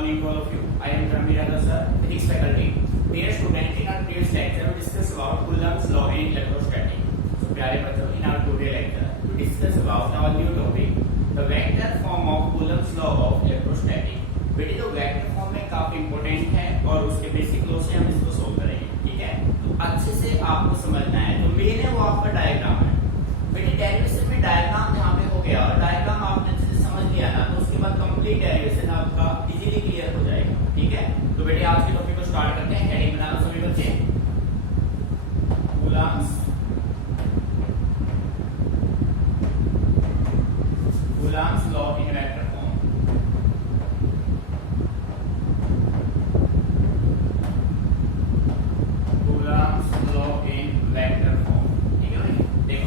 morning to all of you. I am Ranveer Yadav sir, Physics faculty. Dear students, in our previous lecture we discussed about Coulomb's law in electrostatics. So प्यारे बच्चों, in our today lecture we discuss about our new topic, the vector form of Coulomb's law of electrostatics. बेटे जो vector form में काफी important है और उसके basic law से हम इसको सोल्व करेंगे, ठीक है। तो अच्छे से आपको समझना है। तो मेन है वो आपका डायग्राम है। बेटे डेरिवेशन में डायग्राम जहाँ पे हो गया और डायग्राम आपने अच्छे से समझ लिया ना, तो उसके बाद कंप्लीट डेरिवेशन आपका इजीली क्लियर हो जाएगा, ठीक है। तो बेटे आज के टॉपिक को स्टार्ट करते हैं। हेडिंग बना लो सभी बच्चे, Coulomb's law in vector form. Coulomb's law in vector form, ठीक है भाई। देखो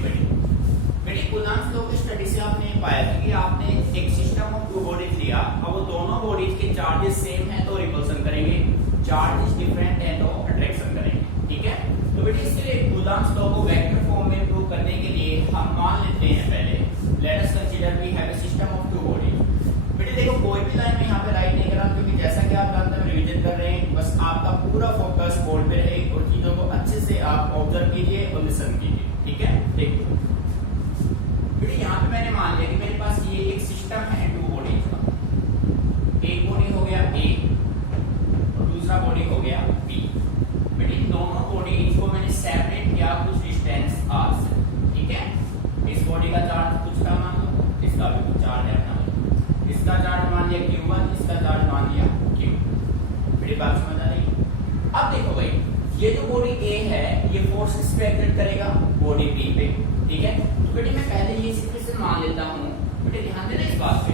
बेटे कूलम्स लॉ की स्टडी से आपने पाया कि आपने एक सिस्टम ऑफ टू बॉडीज लिया, अब वो दोनों बॉडीज के चार्जेस सेम है तो रिपल्सन करेंगे, चार्जेस डिफरेंट है तो अट्रैक्शन करेंगे, ठीक है। तो बेटे इसके लिए कूलम्स लॉ को वेक्टर फॉर्म में प्रूव करने के लिए हम मान लेते हैं पहले, let us consider we have a system of two bodies. बेटे देखो कोई भी लाइन में यहाँ पे राइट नहीं कर रहा, क्योंकि जैसा कि आप जानते हैं रिवीजन कर रहे हैं, बस आपका पूरा फोकस बोर्ड पे रहे और चीजों को अच्छे से आप ऑब्जर्व कीजिए और लिसन कीजिए, ठीक है। देखिए बेटे यहाँ पे मैंने मान लिया कि मेरे पास ये एक सिस्टम है टू बॉडीज का। एक बॉडी हो गया ए और दूसरा बॉडी हो गया बी। बेटे इन दोनों बॉडीज को मैंने सेपरेट किया कुछ डिस्टेंस आर से, ठीक है। इस बॉडी का चार्ज कुछ का मान लो, इसका भी कुछ चार्ज है अपना, इसका चार्ज मान लिया q1, इसका चार्ज मान लिया q। मेरी बात समझ आ रही है? अब देखो भाई, ये जो बॉडी A है ये फोर्स किस पे एक्ट करेगा, बॉडी B पे, ठीक है। तो बेटे मैं पहले ये सिचुएशन मान लेता हूँ। बेटे ध्यान देना इस बात पे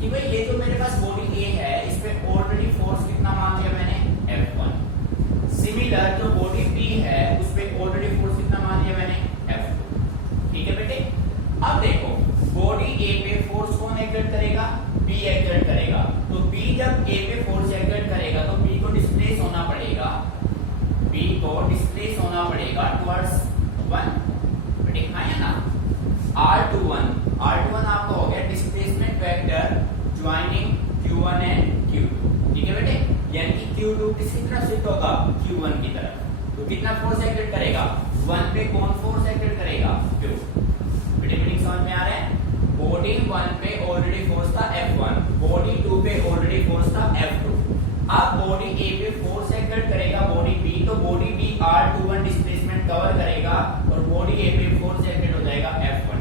कि भाई ये जो मेरे पास बॉडी A है इस पे ऑलरेडी फोर्स कितना मान लिया मैंने, F1। सिमिलर जो बॉडी B है उस पे ऑलरेडी फोर्स कितना मान लिया मैंने, F2, ठीक है बेटे। अब देखो बॉडी A पे फोर्स कौन एक्ट करेगा, B एक्ट करेगा। तो B जब A पे फोर्स एक्ट करेगा तो B को डिस्प्लेस होना पड़ेगा, B को डिस्प्लेस होना पड़ेगा टुवर्ड्स 1। बेटे हाँ या ना, R21 आपका हो गया displacement vector joining Q1 and Q2, ठीक है बेटे। यानी कि Q2 किसकी तरफ शिफ्ट होगा, Q1 की तरफ। तो कितना फोर्स एक्ट करेगा, 1 पे कौन फोर्स एक्ट करेगा, Q। बेटे मीनिंग समझ में आ रहा है। बॉडी 1 पे ऑलरेडी फोर्स था F1, बॉडी 2 पे ऑलरेडी फोर्स था F2। अब बॉडी A पे फोर्स एक्ट करेगा बॉडी B, तो body B R21 displacement cover करेगा और बॉडी A पे फोर्स एक्ट हो जाएगा F1।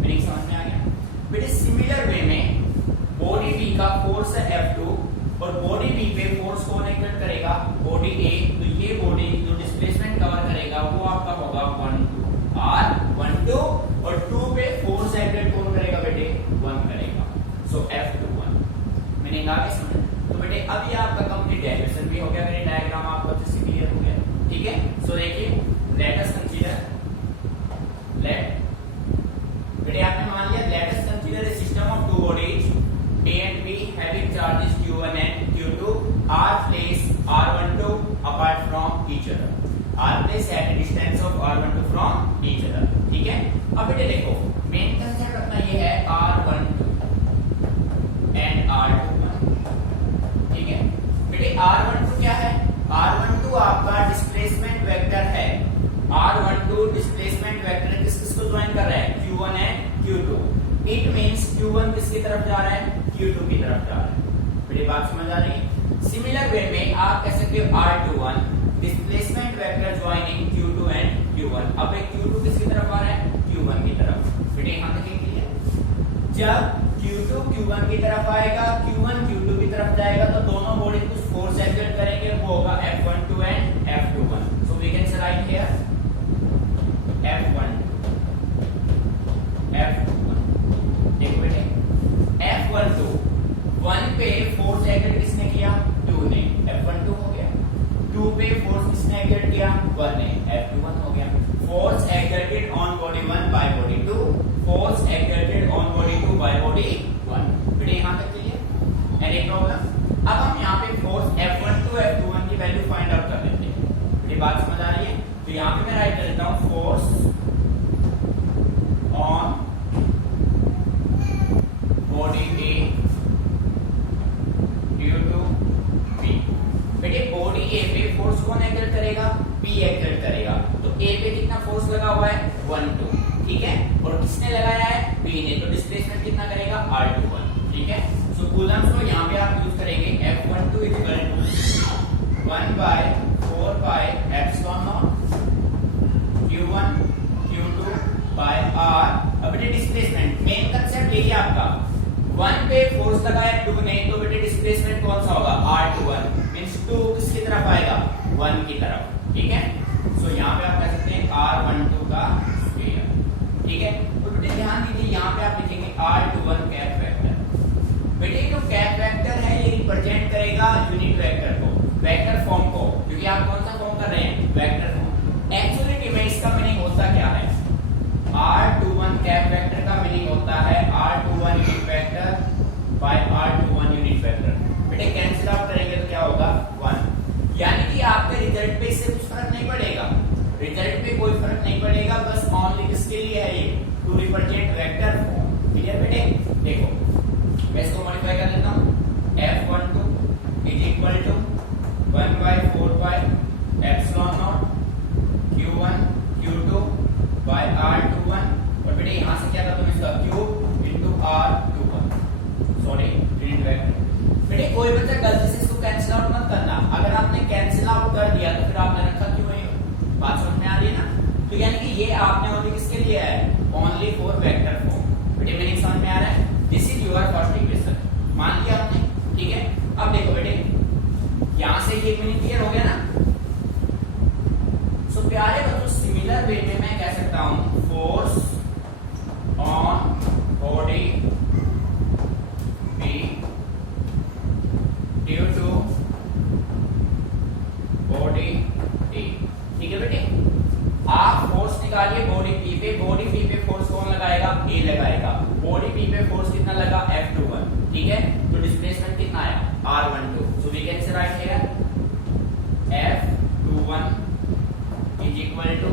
मीनिंग समझ में आ गया बेटे। सिमिलर वे में बॉडी B का फोर्स है F2 और बॉडी B पे फोर्स कौन एक्ट करेगा, बॉडी A। तो ये बॉडी जो डिस्प्लेसमेंट कवर करेगा वो आपका होगा 1 R12 और 2 पे फोर्स एक्ट कौन करेगा बेटे, 1 करेगा। सो F21 मीनिंग आ गई समझ। तो बेटे अब ये आपका कंप्लीट डेरिवेशन भी हो गया, मेरे डायग्राम आपको अच्छे से क्लियर हो गया, ठीक है। सो देखिए लेट अस कंसीडर, बेटे आपने मान लिया late us consider a system of two bodies A and B having charges Q1 and Q2 are placed R12 apart from each other, are placed at a distance of R12 from each other, ठीक है। अब बेटे देखो main concept अपना ये है R12 and R21, ठीक है। बेटे R12 क्या है, R12 आपका डिस्प्लेसमेंट वेक्टर है। R12 डिस्प्लेसमेंट वेक्टर किस किस को ज्वाइन कर रहा है, Q1 and Q2। It means Q1 किसकी तरफ जा रहा है, Q2 की तरफ जा रहा है। मेरी बात समझ आ रही है। सिमिलर वे में आप कह सकते हो R21 displacement vector joining Q2 and Q1। अब एक Q2 किसकी तरफ आ रहा है, Q1 की तरफ। बेटे यहां तक क्लियर। जब Q2 Q1 की तरफ आएगा, Q1 Q2 की तरफ जाएगा, तो दोनों बॉडी कुछ फोर्स एक्ट करेंगे, वो होगा F12 and F21। So we can write here F12 F21। देखो बेटे F12 1 पे फोर्स एक्ट किसने किया, 2 ने, F12 हो गया। 2 पे फोर्स किसने एक्ट किया, 1 ने, F21 हो गया। Force acted on body 1 by body 2, force acted on body 2 by body 1। बेटे यहां तक क्लियर, एनी प्रॉब्लम। अब हम यहाँ पे फोर्स F12 F21 की वैल्यू ठीक है, और किसने लगाया है, P ने, तो डिस्प्लेसमेंट कितना करेगा, R21, ठीक है। सो कूलम्स को यहाँ पे आप यूज करेंगे F12 equal to 1 by 4 pi epsilon naught Q1 Q2 by R। अब बेटे डिस्प्लेसमेंट मेन कंसेप्ट यही है आपका, 1 पे फोर्स लगाया 2 ने, तो बेटे डिस्प्लेसमेंट कौन सा होगा, R21, मींस 2 किसकी तरफ आएगा, 1 की तरफ, ठीक है। सो यहाँ पे आप कह सकते हैं R12 का स्क्वायर, ठीक है। तो बेटे ध्यान दीजिए यहाँ पे आप लिखेंगे R21 कैप वेक्टर। बेटे जो कैप वेक्टर है ये रिप्रेजेंट करेगा यूनिट वेक्टर को, वेक्टर फॉर्म को, क्योंकि आप कौन सा फॉर्म कर रहे हैं, वेक्टर फॉर्म। एक्चुअली में इसका मीनिंग होता क्या है, R21 कैप वेक्टर का मीनिंग होता है R21 unit vector by R21 unit vector. बेटे कैंसिल आउट करेंगे तो क्या होगा, 1, यानी कि आपके रिजल्ट पे इससे कुछ फर्क नहीं पड़ेगा, रिजल्ट पे कोई फर्क नहीं पड़ेगा, बस ओनली किसके लिए है ये, to represent vector form. Clear बेटे, देखो मैं इसको मॉडिफाई कर लेता हूं, F12 is equal to 1 by 4 pi epsilon naught Q1 Q2 by R21, और बेटे यहां से क्या था, तुम इसका cube into R21, sorry unit vector. बेटे कोई बच्चा गलती से इसको कैंसिल आउट मत करना, अगर आपने कैंसिल आउट कर दिया तो फिर आपने रखा क्यों है, बात समझ में आ रही है ना। तो यानी कि ये आपने ओनली किसके लिए है, ओनली फॉर वेक्टर फॉर्म। बेटे मीनिंग समझ में आ रहा है, this is your first equation, मान लिया आपने, ठीक है। अब देखो बेटे यहां से ये मीनिंग क्लियर हो गया ना। सो प्यारे बच्चों सिमिलर वे में मैं कह सकता हूं force on body B due to body T, ठीक है बेटे। आप फोर्स निकालिए बॉडी पी पे, बॉडी पी पे फोर्स कौन लगाएगा, ए लगाएगा, बॉडी पी पे फोर्स कितना लगा, F21, ठीक है। तो डिस्प्लेसमेंट कितना आया, R12, so we can say write here F21 is equal to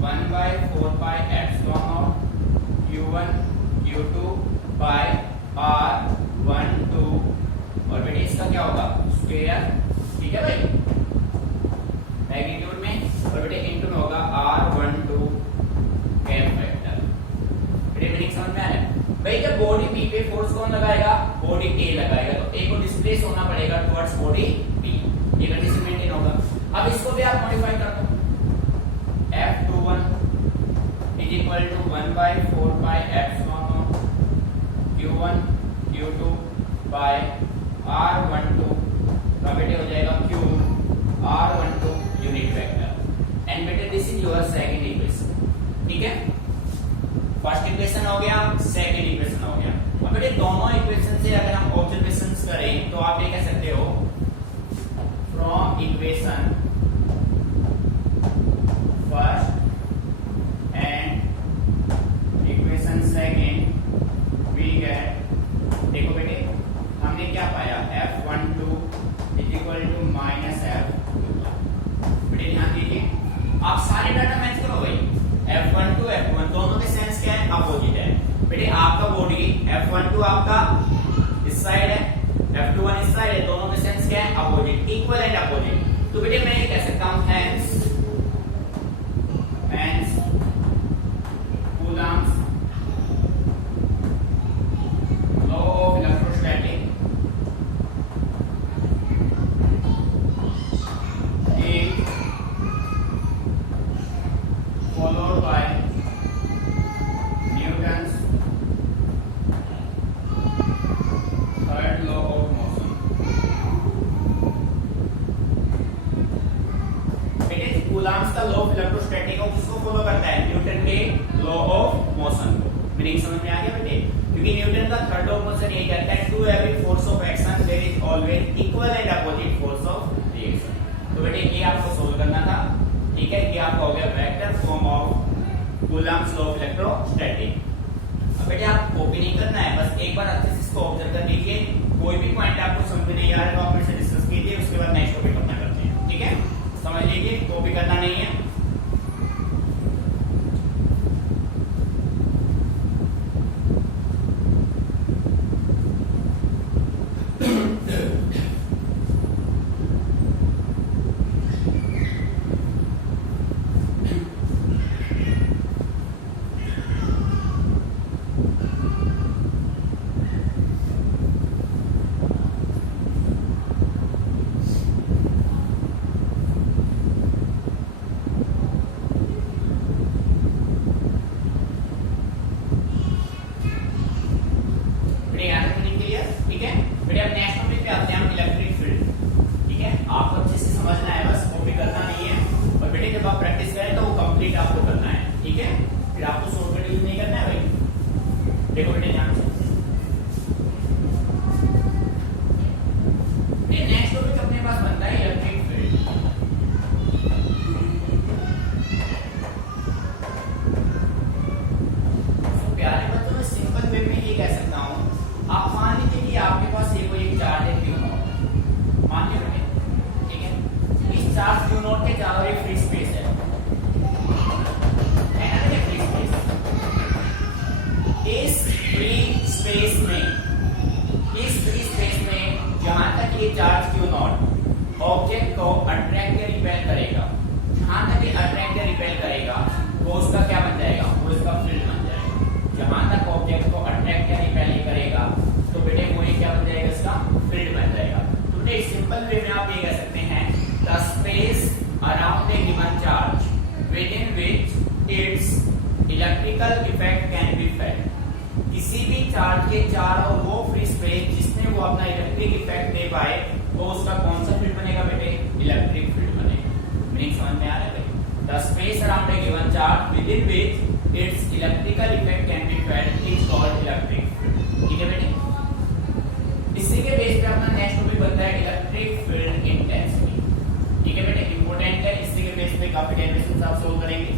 1 by 4 pi epsilon naught Q1 Q2 by R12, और बेटे इसका क्या होगा, स्क्वायर, ठीक है भाई, मैग्नीट्यूड में, और बेटे इनटू में होगा R12 कैप वेक्टर। बेटे मीनिंग समझ में आ रहा है भाई, जब बॉडी पी पे फोर्स कौन लगाएगा, बॉडी ए लगाएगा, तो ए को डिस्प्लेस होना पड़ेगा टुवर्ड्स बॉडी पी, ये कंडीशन मेंटेन होगा। अब इसको भी आप मॉडिफाई कर दो, F21 is equal to 1 by 4 pi epsilon naught Q1 Q2 by R12, का बेटे हो जाएगा Q R12 unit vector, and बेटे this is your second equation, ठीक है। फर्स्ट इक्वेशन हो गया, सेकंड इक्वेशन हो गया। अब बेटे दोनों इक्वेशन से अगर हम ऑब्जर्वेशंस करें तो आप ये कह सकते हो, from equation first and equation second we get, देखो बेटे हमने क्या पाया, F12 is equal to minus F21। बेटे ध्यान दीजिए, आप सारे डाटा मैच करो भाई, F12 F1 दोनों के सेंस क्या है, अपोजिट है। बेटे आपका बॉडी F12 आपका इस साइड है, F21 इस साइड है, दोनों के सेंस क्या है, अपोजिट, इक्वल एंड अपोजिट। तो बेटे मैं ये कह सकता हूं hence Coulomb's law of electrostatic is followed by Newton's third law of motion। बेटे कूलम्स का लॉ ऑफ इलेक्ट्रोस्टैटिक को किसको फॉलो करता है, न्यूटन के लॉ ऑफ मोशन को। मीनिंग समझ में आ गया बेटे, क्योंकि न्यूटन का थर्ड लॉ ऑफ मोशन यही कहता है, to every force of action there is always equal and opposite force of reaction. तो बेटे ये आपको सोल्व करना था, ठीक है। ये आपका हो गया vector form of Coulomb's law of electrostatic. अब बेटे आप कॉपी नहीं करना है, बस एक बार अच्छे से इसको ऑब्जर्व कर लीजिए, कोई भी पॉइंट आपको समझ में नहीं आ रहा है तो आप मेरे से डिस्कस कीजिए, उसके बाद नेक्स्ट टॉपिक अपना करते हैं, ठीक है। समझ लीजिए, कॉपी करना नहीं है। देखो बेटे ध्यान से, नेक्स्ट टॉपिक अपने पास बनता है इलेक्ट्रिक फील्ड। तो प्यारे बच्चों, मैं सिंपल वे में ये कह सकता हूँ, आप मान लीजिए कि आपके पास ये कोई एक चार्ज है क्यू नॉट, मान लीजिए बेटे, ठीक है। इस चार्ज क्यू नॉट के चारों एक फ्री स्पेस है ना बेटे, फ्री स्पेस। इस फ्री स्पेस में जहां तक ये चार्ज क्यू नॉट ऑब्जेक्ट को अट्रैक्ट या रिपेल करेगा, जहां तक ये अट्रैक्ट या रिपेल करेगा वो उसका क्या बन जाएगा, वो इसका फील्ड बन जाएगा। जहां तक ऑब्जेक्ट को अट्रैक्ट या रिपेल नहीं करेगा तो बेटे वो ये क्या बन जाएगा, इसका फील्ड बन जाएगा। तो बेटे सिंपल वे में आप ये कह सकते हैं, the space around a given charge with in which it's electrical effect can be felt. किसी भी चार्ज के चारों वो फ्री स्पेस जिसमें वो अपना इलेक्ट्रिक इफेक्ट दे पाए, वो उसका कौन सा फील्ड बनेगा बेटे, इलेक्ट्रिक फील्ड बनेगा। मीनिंग समझ में आ रहा है भाई? The space around a given charge with in which it's electrical effect can be felt is called electric field. ठीक है बेटे, इसी के बेस पे अपना नेक्स्ट टॉपिक बनता है इलेक्ट्रिक फील्ड इंटेंसिटी। ठीक है बेटे, इंपॉर्टेंट है, इसी के बेस पे काफी डेरिवेशंस आप सोल्व करेंगे।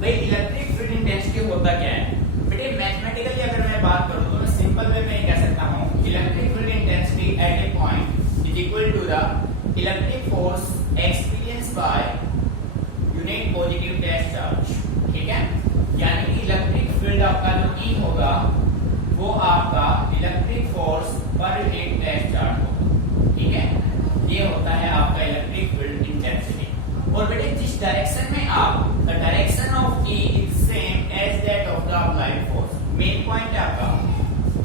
भाई इलेक्ट्रिक फील्ड इंटेंसिटी होता क्या है बेटे? मैथमेटिकली अगर मैं बात करूं तो मैं सिंपल वे में कह सकता हूं, electric field intensity at a point is equal to the electric force experience by unit positive dash charge. ठीक है, यानी कि इलेक्ट्रिक फील्ड आपका जो E होगा वो आपका electric force per unit dash charge होगा। ठीक है, ये होता है आपका इलेक्ट्रिक फील्ड इंटेंसिटी। और बेटे जिस डायरेक्शन में आप, the direction of E is same as that of the applied force. Main point है आपका,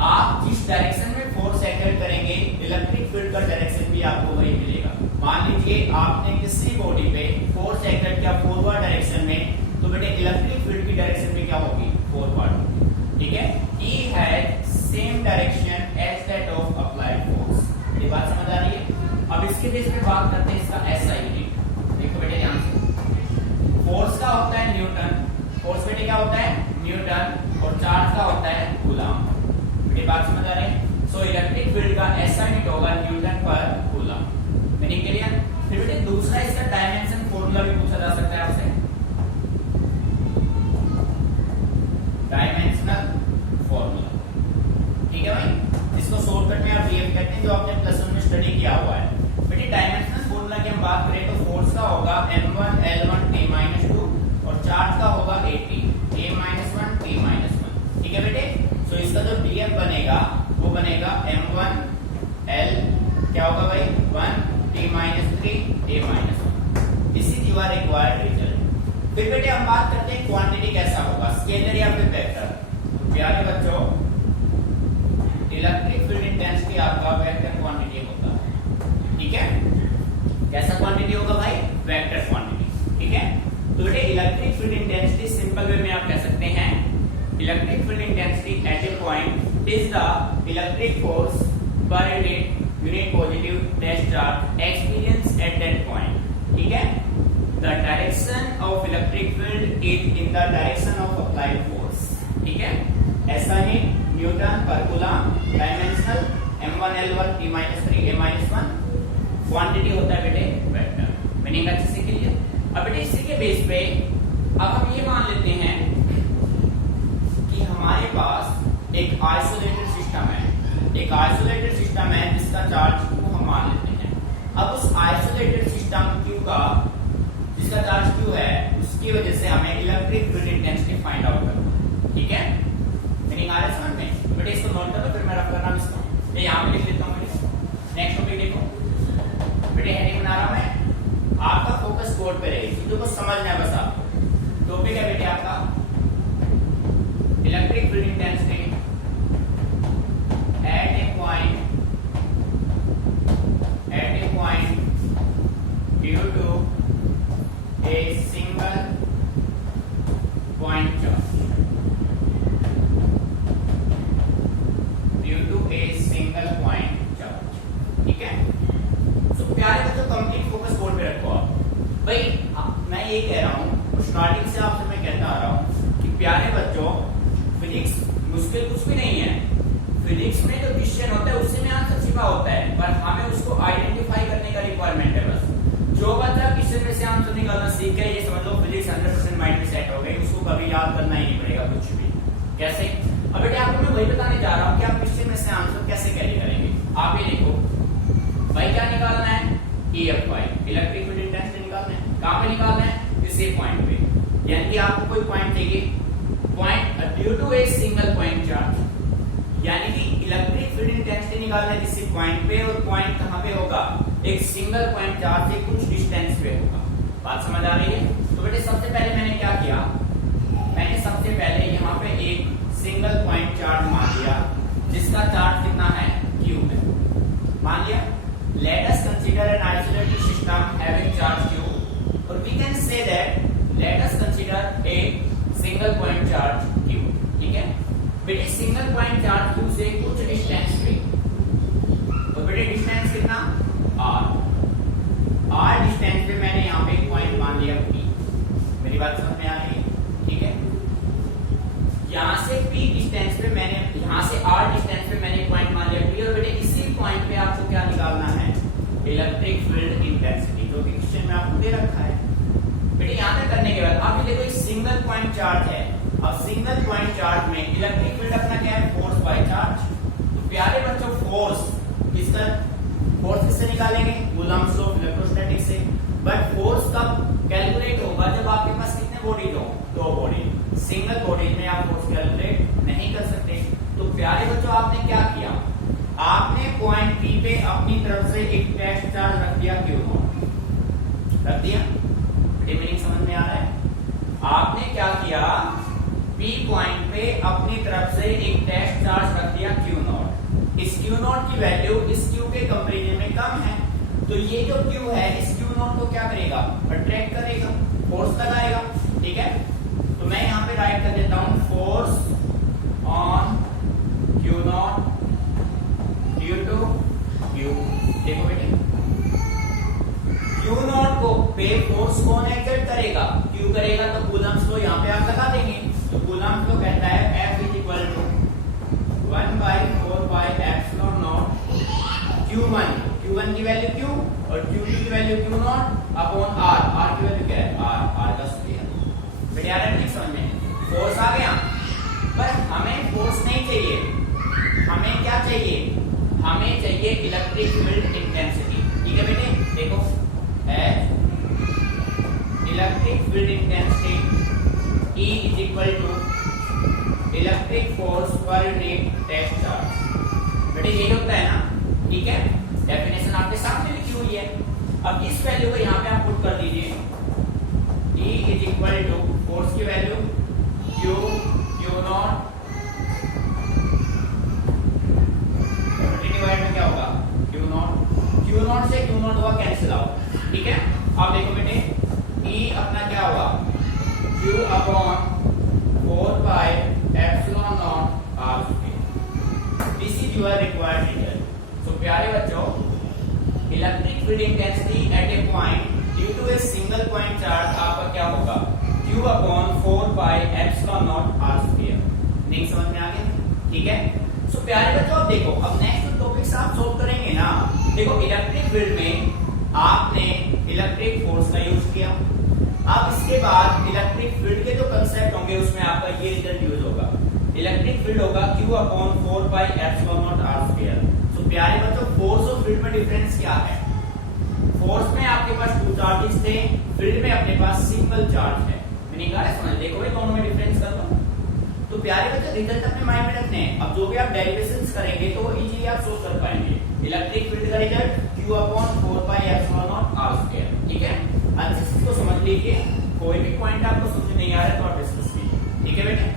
आप जिस डायरेक्शन में फोर्स एक्ट करेंगे इलेक्ट्रिक फील्ड का डायरेक्शन भी आपको वही मिलेगा। मान लीजिए आपने किसी बॉडी पे फोर्स एक्ट किया फॉरवर्ड डायरेक्शन में, तो बेटे इलेक्ट्रिक फील्ड की डायरेक्शन भी क्या होगी, फॉरवर्ड होगी। ठीक है, E has same direction as that of applied force. ये बात समझ आ रही है? अब इसके बेस पे बात करते हैं इसका SI यूनिट। देखो बेटे ध्यान से, फोर्स का होता है न्यूटन, फोर्स बेटे क्या होता है, न्यूटन, और चार्ज का होता है कूलम। बेटे बात समझ आ रही है? सो इलेक्ट्रिक फील्ड का SI यूनिट होगा न्यूटन पर कूलम। Meaning clear? फिर बेटे दूसरा इसका डायमेंशन फॉर्मूला भी पूछा जा सकता है आपसे, डायमेंशनल फॉर्मूला। ठीक है भाई, जिसको शॉर्टकट में आप डीएफ कहते हैं, जो आपने प्लस 1 में स्टडी किया हुआ है। बेटे डायमेंशनल फॉर्मूला की हम बात करें तो फोर्स का होगा m1 l1 t-2 और चार्ज का होगा at a-1 t-1। ठीक है बेटे, सो इसका जो डीएफ बनेगा वो बनेगा m1 l क्या होगा भाई 1 t-3 a-1। इसी दीवार रिक्वायर्ड रिजल्ट। फिर बेटे हम बात करते हैं क्वांटिटी कैसा होगा, स्केलर या फिर वेक्टर। प्यारे बच्चों, इलेक्ट्रिक फील्ड इंटेंसिटी आपका वेक्टर क्वांटिटी होता है। ठीक है, कैसा क्वांटिटी होगा भाई, वेक्टर क्वांटिटी। ठीक है, तो बेटे electric field intensity simple way में आप कह सकते हैं, electric field intensity at a point is the electric force per unit positive dash charge experience at that point. ठीक है, the direction of electric field is in the direction of applied force. ठीक है, ऐसा ही Newton पर coulomb, dimensional m1 l1 t-3 a-1, quantity होता है बेटे vector. Meaning अच्छे से क्लियर? अब बेटे इसी के बेस पे अब हम ये मान लेते हैं कि हमारे पास एक आइसोलेटेड सिस्टम है, एक आइसोलेटेड सिस्टम है जिसका चार्ज Q हम मान लेते हैं। अब उस आइसोलेटेड सिस्टम Q का, जिसका चार्ज Q है, उसकी वजह से हमें electric field intensity find out करना है। ठीक है, मीनिंग आ रहा है समझ में? बेटे इसको नोट करो, फिर मैं रफ कर रहा हूं इसको, ये यहां पे लिख लेता हूं। नेक्स्ट टॉपिक देखो बेटे, हेडिंग बना रहा हूं मैं, आपका फोकस कोड पे रहेगी, चीजों को समझना है बस आपको। टॉपिक है बेटे आपका इलेक्ट्रिक फील्ड फिजिक्स मुश्किल कुछ भी नहीं है। फिजिक्स में जो क्वेश्चन होता है उससे में आंसर छिपा होता है, पर हमें उसको आइडेंटिफाई करने का रिक्वायरमेंट है बस। जो बच्चा क्वेश्चन में से आंसर निकालना सीख गया, ये समझ लो फिजिक्स 100% माइंड में सेट हो गई, उसको कभी याद करना ही नहीं पड़ेगा कुछ भी। कैसे? अब बेटे आपको मैं वही बताने जा रहा हूँ कि आप क्वेश्चन में से आंसर कैसे कैरी करेंगे। आप ये देखो भाई, क्या निकालना है? EFY, इलेक्ट्रिक फील्ड इंटेंसिटी निकालना है। कहाँ पे निकालना है? इसी पॉइंट पे, यानी कि आपको कोई पॉइंट चाहिए, point due to a single point charge, यानी कि इलेक्ट्रिक फील्ड इंटेंसिटी निकालना है किसी पॉइंट पे, और पॉइंट कहाँ पे होगा? एक सिंगल पॉइंट चार्ज से कुछ डिस्टेंस पे होगा। बात समझ आ रही है? तो बेटे सबसे पहले मैंने क्या किया, मैंने सबसे पहले यहाँ पे एक सिंगल पॉइंट चार्ज मान लिया, जिसका चार्ज कितना है? Q है, मान लिया। Let us consider an isolated system having charge Q, or we can say that let us consider a single point charge Q। ठीक है बेटे, सिंगल पॉइंट चार्ज Q से कुछ डिस्टेंस पे, तो बेटे डिस्टेंस कितना? R डिस्टेंस पे मैंने यहाँ पे एक पॉइंट मान लिया P। मेरी बात समझ में आ रही है? ठीक है, यहाँ से P डिस्टेंस पे मैंने, यहाँ से R डिस्टेंस पे मैंने पॉइंट मान लिया P, और बेटे इसी पॉइंट पे आपको क्या निकालना है? इलेक्ट्रिक फील्ड इंटेंसिटी, जो कि क्वेश्चन में आपको दे रखा है। बेटे यहाँ तक करने के बाद आप ये देखो एक सिंगल पॉइंट चार्ज है। अब सिंगल पॉइंट चार्ज में इलेक्ट्रिक फील्ड अपना क्या है? Force by charge. तो प्यारे बच्चों फोर्स किससे निकालेंगे? कूलम्ब्स लॉ इलेक्ट्रोस्टैटिक से। बट फोर्स कब कैलकुलेट होगा? जब आपके पास कितने बॉडी हो? दो बॉडी। सिंगल बॉडी में आप फोर्स कैलकुलेट नहीं कर सकते। तो प्यारे बच्चों आपने क्या किया, आपने पॉइंट P पे अपनी तरफ से एक टेस्ट चार्ज रख दिया Q0, रख दिया। मीनिंग समझ में आ रहा है? आपने क्या किया, P पॉइंट पे अपनी तरफ से एक टेस्ट चार्ज रख दिया Q0। इस Q0 की वैल्यू इस Q के कंपैरिजन में कम है, तो ये जो Q है इस Q0 को क्या करेगा? अट्रैक्ट करेगा, फोर्स लगाएगा। ठीक है, तो मैं यहाँ पे राइट कर देता हूं force on Q0 due to Q। देखो बेटे Q0 को पे फोर्स कौन एक्सर्ट करेगा? Q करेगा, तो कूलम्ब्स लॉ यहाँ पे आप लगा देंगे। तो कूलम्ब्स लॉ कहता है F is equal to 1/4 pi epsilon naught Q1 की वैल्यू Q और Q2 की वैल्यू Q0 अपॉन R की वैल्यू क्या है? R का स्क्वायर। बेटे यार नहीं समझ में? फोर्स आ गया, पर हमें फोर्स नहीं चाहिए, हमें क्या चाहिए? हमें चाहिए इलेक्ट्रिक फील्ड इंटेंसिटी। ठीक है बेटे, देखो electric field intensity E is equal to electric force per unit test charge. बेटे यही होता है ना? ठीक है, डेफिनेशन आपके सामने लिखी हुई है। अब इस वैल्यू को यहाँ पे आप पुट कर दीजिए, E is equal to force की वैल्यू Q0 डिवाइड में क्या होगा? Q0 से Q0 होगा कैंसिल आउट। ठीक है, अब देखो बेटे E अपना क्या होगा? Q upon 4 pi epsilon naught R square. This is your required result. So प्यारे बच्चों, electric field intensity at a point due to a single point charge आपका क्या होगा? Q upon 4 pi epsilon naught R square. नहीं समझ में आ गया? ठीक है, सो प्यारे बच्चों अब देखो, अब नेक्स्ट टॉपिक्स आप सॉल्व करेंगे ना। देखो इलेक्ट्रिक फील्ड में आपने इलेक्ट्रिक फोर्स का यूज किया। अब इसके बाद इलेक्ट्रिक फील्ड के जो कंसेप्ट होंगे उसमें आपका ये रिजल्ट यूज होगा। इलेक्ट्रिक फील्ड होगा Q upon 4 pi epsilon naught R square. So प्यारे बच्चों फोर्स और फील्ड में डिफरेंस क्या है? फोर्स में आपके पास 2 चार्जेस थे, फील्ड में अपने पास सिंगल चार्ज है। मीनिंग आ रहा है? समझ देखो भाई, दोनों में डिफरेंस कर लो। तो प्यारे बच्चों रिजल्ट अपने माइंड में रखने हैं। अब जो भी आप डेरिवेशंस करेंगे तो वो इजीली आप सोल्व कर पाएंगे। इलेक्ट्रिक फील्ड का result Q upon 4 pi epsilon naught R square. ठीक है, अच्छे से इसको समझ लीजिए। कोई भी पॉइंट आपको समझ नहीं आ रहा है तो आप डिस्कस कीजिए। ठीक है बेटे?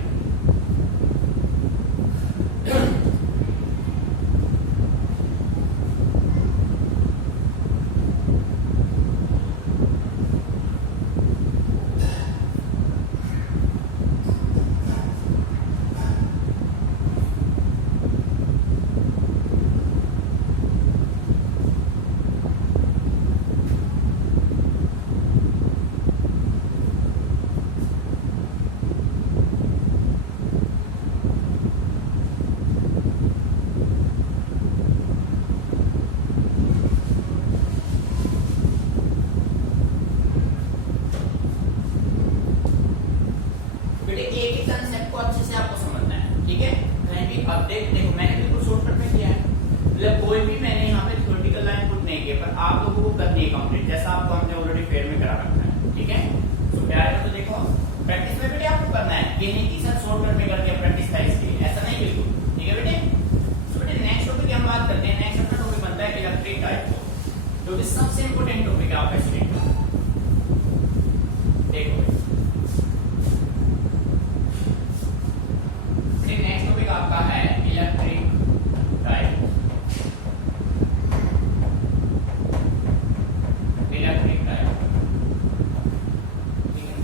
देखो मैंने बिल्कुल शॉर्टकट में किया है, मतलब कोई भी मैंने यहाँ पे थ्योरेटिकल लाइन पुट नहीं किया, पर आप लोगों को करनी है कंप्लीट, जैसा आपको हमने ऑलरेडी फेयर में करा रखा है, ठीक है। तो प्यारे तो देखो प्रैक्टिस में बेटे आपको करना है, ये नहीं कि सर शॉर्टकट में कर दिया प्रैक्टिस था इसलिए, ऐसा नहीं बिल्कुल, ठीक है बेटे। तो बेटे नेक्स्ट टॉपिक की हम बात करते हैं। नेक्स्ट अपना टॉपिक बनता है इलेक्ट्रिक डायोड, जो कि सबसे इंपॉर्टेंट टॉपिक है आपका स्टूडेंट का। देखो नेक्स्ट टॉपिक आपका है इलेक्ट्रिक डायोड। इलेक्ट्रिक डायोड, ठीक है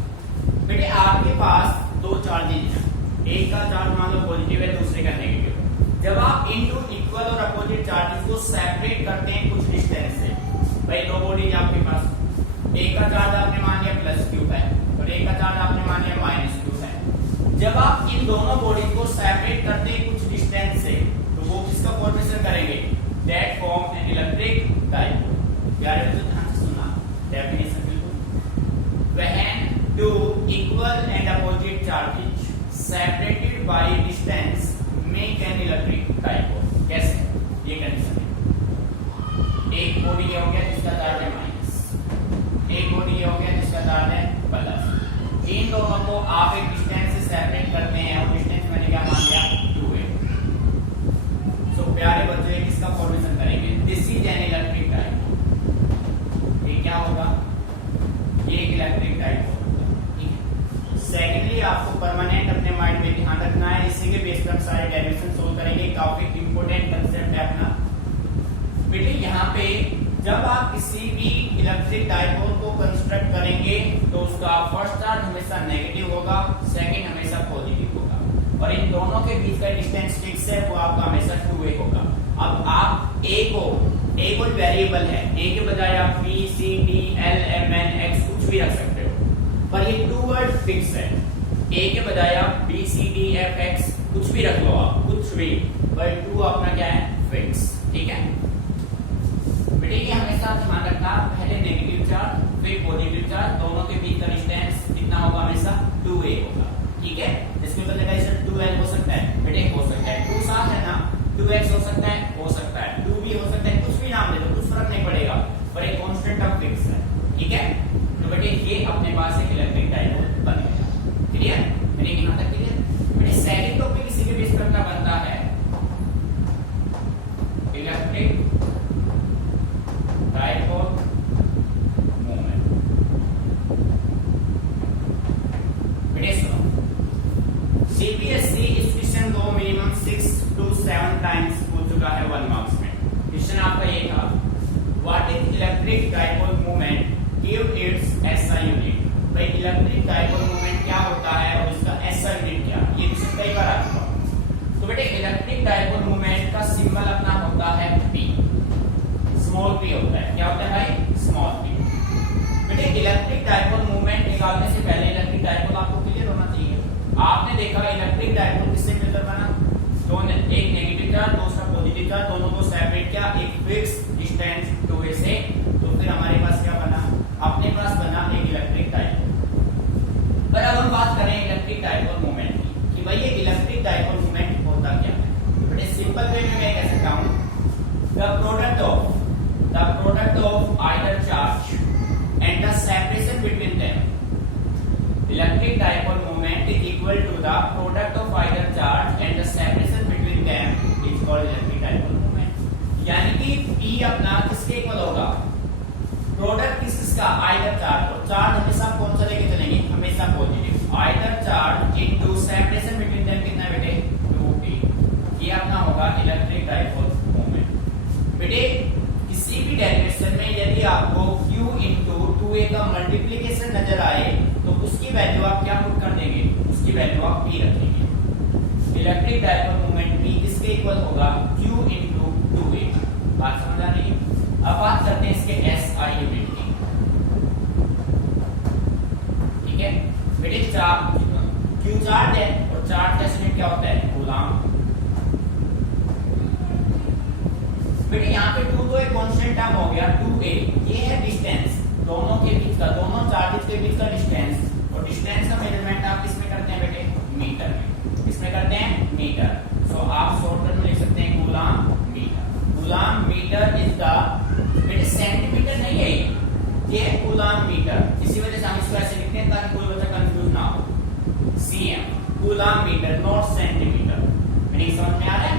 बेटे। आपके पास दो चार्जेज हैं, एक का चार्ज मान लो पॉजिटिव है, दूसरे का नेगेटिव है। जब आप इन टू इक्वल और अपोजिट चार्जेस को सेपरेट करते हैं कुछ डिस्टेंस से, भाई दो बॉडीज आपके पास, एक का चार्ज आपने मान लिया प्लस क्यू है और एक का चार्ज आपने मान लिया माइनस क्यू है। जब आप इन दोनों बॉडीज को सेपरेट करते हैं कुछ डिस्टेंस से, तो वो किसका फॉर्मेशन करेंगे? That form an electric diode. यार ये तो ध्यान से सुनना, डेफिनेशन बिल्कुल। When two equal and opposite charges separated by distance make an electric diode. कैसे? ये कंडीशन है, एक बॉडी ये हो गया जिसका चार्ज है माइनस, एक बॉडी ये हो गया जिसका चार्ज है प्लस। इन दोनों को आप एक डिस्टेंस से सेपरेट करते हैं और डिस्टेंस मैंने क्या मान लिया? 2a। सो प्यारे बच्चों ये किसका फॉर्मेशन करेंगे? This is an electric diode. ये क्या होगा? ये एक इलेक्ट्रिक डायोड होगा, ठीक है। सेकेंडली आपको परमानेंट अपने माइंड में ध्यान रखना है, इसी के बेस पर हम सारे डेरिवेशन सोल्व करेंगे। काफी इंपॉर्टेंट कंसेप्ट है अपना बेटे। यहाँ पे जब आप किसी भी इलेक्ट्रिक डायोड को कंस्ट्रक्ट करेंगे तो उसका फर्स्ट चार्ज हमेशा नेगेटिव होगा, सेकंड हमेशा पॉजिटिव होगा, और इन दोनों के बीच का डिस्टेंस फिक्स है, वो आपका हमेशा 2a होगा। अब आप a कोई वेरिएबल है, a के बजाय आप b, c, d, l, m, n, x कुछ भी रख सकते हो, पर ये 2 वर्ड फिक्स है। a के बजाय आप b, c, d, f, x कुछ भी रख लो, आप कुछ भी, पर 2 अपना क्या है? फिक्स, ठीक है बेटे। ये हमेशा ध्यान रखना, पहले नेगेटिव चार्ज फिर पॉजिटिव चार्ज, दोनों के बीच का डिस्टेंस कितना होगा? हमेशा 2a होगा, ठीक है। इसमें बदलेगा इसे 2l हो सकता है बेटे, हो सकता है 2 साथ है ना, 2x हो सकता है, 2 भी हो सकता है, कुछ भी नाम ले लो, कुछ फर्क नहीं पड़ेगा, पर एक कांस्टेंट अब फिक्स है, ठीक है। तो बेटे ये अपने पास एक इलेक्ट्रिक डायोड बन गया, क्लियर? मैंने यहां तक क्लियर बेटे। सेकंड टॉपिक इसी के बेस पर क्या बनता है? Electric diode movement. बेटे सुनो, सीबीएसई इस क्वेश्चन को मिनिमम 6 to 7 टाइम्स पूछ चुका है 1 मार्क्स में। क्वेश्चन आपका ये था, what is electric diode movement, give its SI unit. भाई इलेक्ट्रिक डायोड मूवमेंट क्या होता है और इसका एसआई यूनिट क्या? ये क्वेश्चन कई बार आ चुका। तो बेटे इलेक्ट्रिक डायोड मूवमेंट का सिंबल अपना होता है P, स्मॉल p होता है। क्या होता है भाई? Small p। बेटे इलेक्ट्रिक डायोड मूवमेंट निकालने से पहले इलेक्ट्रिक डायोड आपको क्लियर होना चाहिए। आपने देखा इलेक्ट्रिक डायोड किससे मिलकर बना? दोनों, एक नेगेटिव चार्ज दूसरा पॉजिटिव चार्ज, दोनों को सेपरेट किया एक फिक्स डिस्टेंस 2a से, तो फिर हमारे पास क्या बना? अपने पास बना एक इलेक्ट्रिक डायोड। पर अब हम बात करें इलेक्ट्रिक डायोड मूवमेंट की, कि भाई ये इलेक्ट्रिक डायोड मूवमेंट होता क्या है? बड़े सिंपल वे में मैं कह सकता हूं, the product of either charge and the separation between them, electric diode movement is equal to the product of either charge and the separation between them is called electric diode movement. यानी कि P अपना किसके equal होगा? Product किसका? Either charge. और charge हमेशा कौन सा लेके चलेंगे? हमेशा positive. Either charge into separation between them कितना बेटे? 2p। ये अपना होगा इलेक्ट्रिक डायोड मूवमेंट। बेटे किसी भी डेरिवेशन में यदि आपको q इनटू 2a का मल्टीप्लिकेशन नजर आए तो उसकी वैल्यू आप क्या पुट कर देंगे? उसकी वैल्यू आप p रखेंगे। इलेक्ट्रिक डायोड मूवमेंट p किसके इक्वल होगा? q into 2a। बात समझ आ रही है? अब बात करते हैं इसके एसआई यूनिट की, ठीक है बेटे। क्यू चार्ज है और चार्ज का यूनिट क्या होता है? कूलम। बेटे यहाँ पे 2 तो एक कांस्टेंट टर्म हो गया 2a, ये है डिस्टेंस दोनों के बीच का, दोनों चार्जेस के बीच का डिस्टेंस, और डिस्टेंस का मेजरमेंट आप किसमें करते हैं बेटे? मीटर में। किसमें करते हैं? मीटर। सो आप short coulomb metre is the, बेटे सेंटीमीटर नहीं है ये कूलाम मीटर, इसी वजह से हम इसको ऐसे लिखते हैं ताकि कोई बच्चा कंफ्यूज ना हो। CM coulomb metre not centimetre. Meaning समझ में आ रहा है?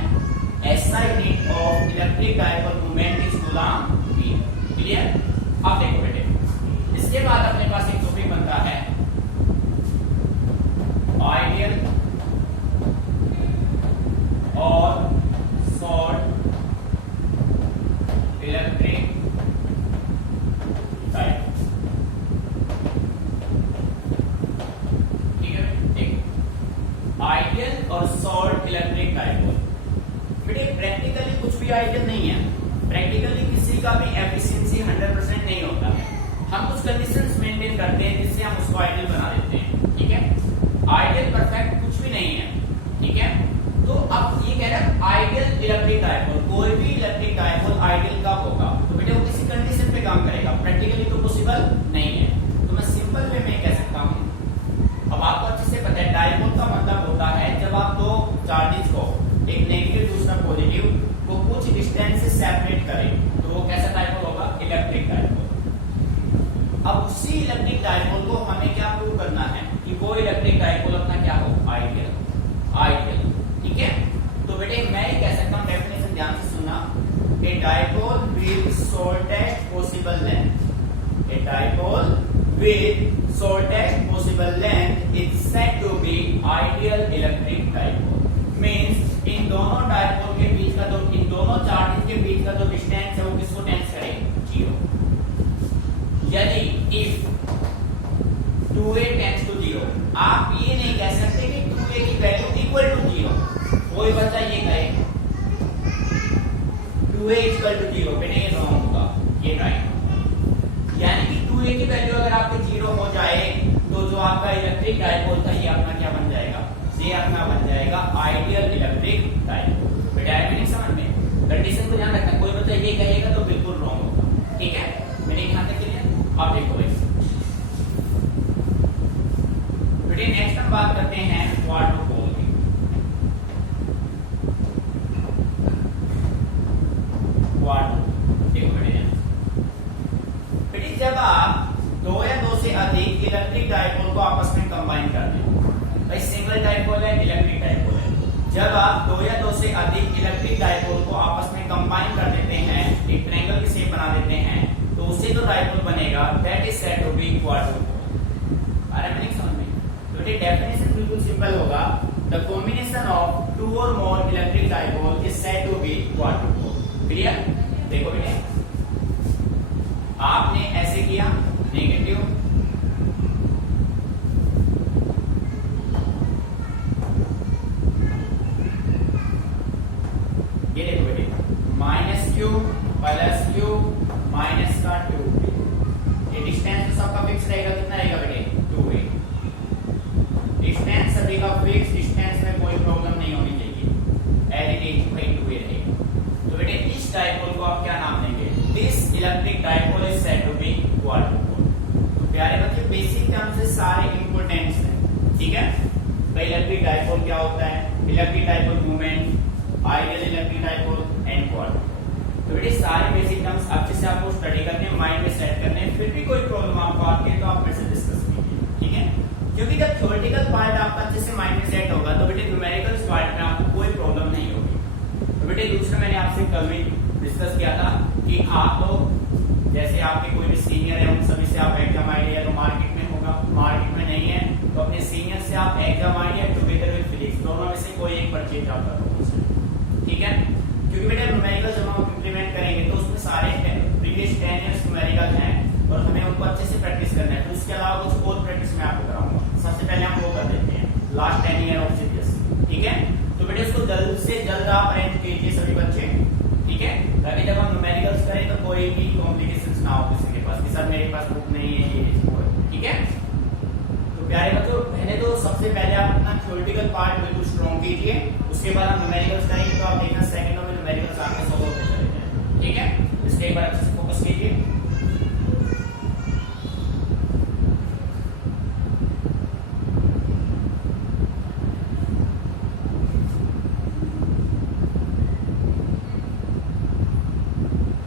SI unit of electric dipole moment is coulomb metre. Clear? अब देखो बेटे, इसके बाद अपने पास एक टॉपिक बनता है आइडियल और शॉर्ट इलेक्ट्रिक डाइपोल। ठीक है, एक आइडियल और शॉर्ट इलेक्ट्रिक डाइपोल। बेटे प्रैक्टिकली कुछ भी आइडियल नहीं है, प्रैक्टिकली किसी का भी एफिशिएंसी 100% नहीं होता है। हम कुछ कंडीशंस मेंटेन करते हैं जिससे हम उसको आइडियल बना देते हैं। ठीक है, आइडियल परफेक्ट कुछ भी नहीं है। ठीक है, तो अब ये कह रहा है आइडियल इलेक्ट्रिक डाइपोल, कोई भी इलेक्ट्रिक डाइपोल आइडियल कब होगा? तो बेटे वो किसी कंडीशन पे काम करेगा, प्रैक्टिकली तो पॉसिबल नहीं है। तो मैं सिंपल वे में कह सकता हूं, अब आपको अच्छे से पता है डाइपोल का मतलब होता है जब आप दो चार्जेस को, एक नेगेटिव दूसरा पॉजिटिव, को कुछ डिस्टेंस से सेपरेट करें, तो वो कैसा डाइपोल होगा? Electric dipole. अब उसी इलेक्ट्रिक डाइपोल को हमें क्या प्रूव करना है कि वो इलेक्ट्रिक डाइपोल अपना क्या हो? आइडियल। आइडियल। ठीक है, तो बेटे मैं ये कह सकता हूं, डेफिनेशन ध्यान से सुनना, a dipole with shortest possible length, a dipole with shortest possible length is said to be ideal electric dipole। Means इन दोनों डाइपोल के बीच का जो, इन दोनों चार्जेस के बीच का जो डिस्टेंस है वो किसको टेंस करेगा? 0। यदि if 2a tends to 0, आप ये नहीं कह सकते कि 2a की वैल्यू इक्वल टू 0। कोई बच्चा ये कहे 2a इक्वल टू 0, बेटे ये रॉन्ग होगा, ये राइट। यानी कि 2a की वैल्यू अगर आपके 0 हो जाए तो जो आपका इलेक्ट्रिक डाइपोल था ये अपना क्या बन जाएगा? ये अपना बन जाएगा आइडियल इलेक्ट्रिक डाइपोल। बेटा मीनिंग समझ में? कंडीशन को ध्यान रखना, कोई बच्चा ये कहेगा तो बिल्कुल रॉन्ग होगा। ठीक है, मीनिंग यहां तक क्लियर? अब देखो भाई बेटे नेक्स्ट हम बात करते हैं क्वाड्रुपोल की। क्वाड्रुपोल देखो बेटे, जब आप दो या दो से अधिक इलेक्ट्रिक डाइपोल को आपस में कंबाइन कर दें, भाई सिंगल डाइपोल है, इलेक्ट्रिक डाइपोल है, जब आप दो या दो से अधिक इलेक्ट्रिक डाइपोल को आपस में कंबाइन कर देते हैं, एक ट्रायंगल की शेप बना देते हैं, तो उससे जो डाइपोल बनेगा that is said to be quadrupole. अरे मीनिंग समझ में? तो ये डेफिनेशन बिल्कुल सिंपल होगा, द कॉम्बिनेशन ऑफ टू और more electric dipole is said to be quadrupole. Clear? देखो बेटे, आपने ऐसे किया नेगेटिव, ये देखो बेटे -q + q माइनस का 2a, ये डिस्टेंस तो सबका फिक्स रहेगा, कितना रहेगा बेटे? 2a। डिस्टेंस सभी का फिक्स, डिस्टेंस में कोई प्रॉब्लम नहीं होनी चाहिए, एज इट इज भाई 2a रहेगा। तो बेटे इस डाइपोल को आप क्या नाम देंगे? This electric dipole is said to be quadrupole. तो प्यारे बच्चे बेसिक टर्म से सारे इंपॉर्टेंट हैं। ठीक है, भाई इलेक्ट्रिक डाइपोल क्या होता है, electric dipole movement, ideal electric dipole and quadrupole. तो बेटे सारे बेसिक टर्म्स अच्छे से आपको स्टडी करने हैं, माइंड में सेट करने हैं, फिर भी कोई प्रॉब्लम आपको आती है तो आप मेरे से डिस्कस कीजिए। ठीक है, क्योंकि जब थ्योरेटिकल पार्ट आपका अच्छे से माइंड में सेट होगा तो बेटे न्यूमेरिकल पार्ट में आपको कोई प्रॉब्लम नहीं होगी। तो बेटे दूसरा मैंने आपसे कल भी डिस्कस किया था कि आप लोग जैसे आपके कोई भी सीनियर है उन सभी से आप एग्जाम आइडिया तो मार्केट में होगा, मार्केट में नहीं है तो अपने सीनियर से आप exam idea together with physics दोनों में से कोई एक परचेज आप करो। ठीक है, क्योंकि बेटा न्यूमेरिकल जब हम इंप्लीमेंट करेंगे तो उसमें सारे प्रीवियस 10 इयर्स न्यूमेरिकल हैं और हमें उनको अच्छे से प्रैक्टिस करना है। तो इसके अलावा कुछ और प्रैक्टिस मैं आपको कराऊंगा। सबसे पहले हम वो कर देते हैं लास्ट 10 ईयर ऑफ सीरीज। ठीक है, तो बेटे उसको जल्द से जल्द आप अरेंज कीजिए सभी बच्चे। ठीक है, ताकि जब हम न्यूमेरिकल्स करें तो कोई भी कॉम्प्लिकेशंस ना हो किसी के पास कि सर मेरे पास बुक नहीं है ये। ठीक है, तो प्यारे बच्चों पहले तो सबसे पहले आप अपना थ्योरेटिकल पार्ट बिल्कुल स्ट्रॉन्ग कीजिए, उसके बाद हम न्यूमेरिकल्स करेंगे।